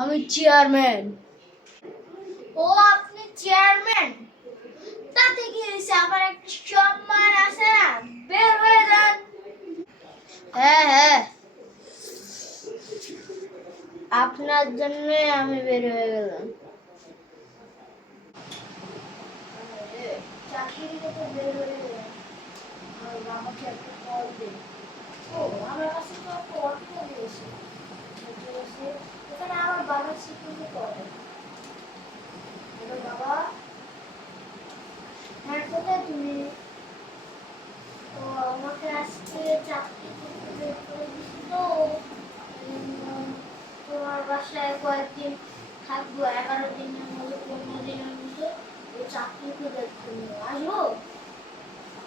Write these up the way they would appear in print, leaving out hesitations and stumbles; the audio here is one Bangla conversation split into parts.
আমি চেয়ারম্যান। ও আপনি চেয়ারম্যান? তাতে কি হয়েছে, আমার একটা সম্মান আছে না, বের হয়ে যান। হ্যাঁ হ্যাঁ, আপনার জন্য আমি বের হয়ে গেলাম। চাকরি থেকে বের হয়ে গেলাম, আমার বাবাকে একটা কল দিন। ও আমার কাছে তো একটা অর্থ দিয়েছে, এখানে আমার বাবার স্বীকৃতি করে। বাবা, হ্যাঁ কোথায় তুমি? ও আমাকে আজকে চাকরি থেকে বের করে দিছি তো, তোমার বাসায় কয়েকদিন থাকবো, 11 দিনের মতো 15 দিনের মতো। ওই চাকরি করে আসবো।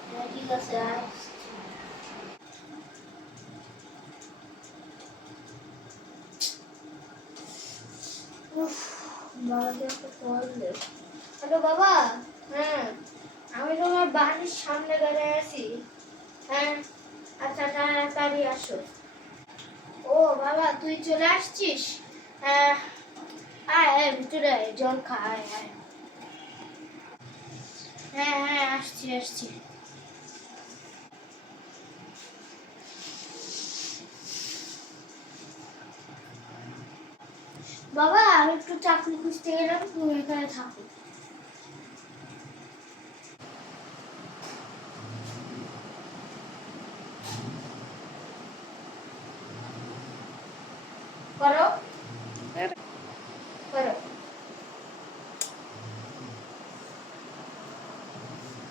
হ্যাঁ ঠিক আছে, আসছি। বাবাকে একটা কল দে। হ্যালো বাবা। হ্যাঁ, আমি তোমার বাড়ির সামনে দাঁড়িয়ে আছি। হ্যাঁ আচ্ছা, তাড়াতাড়ি আসো। ও বাবা, তুই চলে আসছিস? হ্যাঁ, আয় আয় ভিতরে আয়, জল খা, আয় আয়। হ্যাঁ হ্যাঁ, আসছি আসছি। বাবা আমি একটু চাকরি খুঁজতে গেলাম, তুমি এখানে থাকো। করো করো।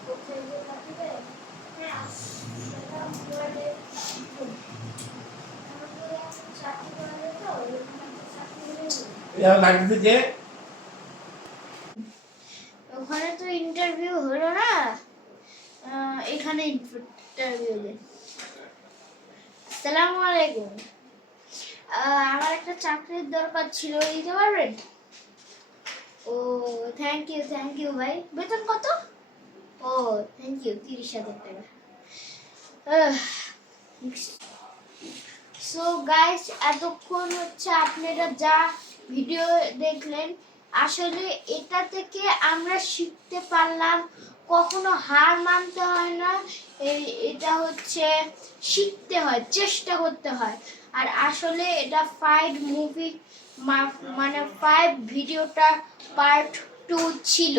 কোথায় যে থাকবে? হ্যাঁ, সেটা মোবাইলে চাকরি করা যায় তো, ওখানে চাকরি লাগবে যে। ওখানে তো ইন্টারভিউ হলো না, এখানে ইন্টারভিউ দেন। আসসালামু আলাইকুম। আমার একটা চাকরির দরকার ছিল, দিতে পারবেন? ও থ্যাংক ইউ ভাই। বেতন কত? ও থ্যাংক ইউ, 30,000 টাকা। সো গাইস, এতক্ষণ হচ্ছে আপনারা যা ভিডিও দেখলেন, আসলে এটা থেকে আমরা শিখতে পারলাম কখনো হার মানতে হয় না। এটা হচ্ছে শিখতে হয়, চেষ্টা করতে হয়। আর আসলে এটা 5 মুভি, মানে 5 ভিডিওটা পার্ট 2 ছিল।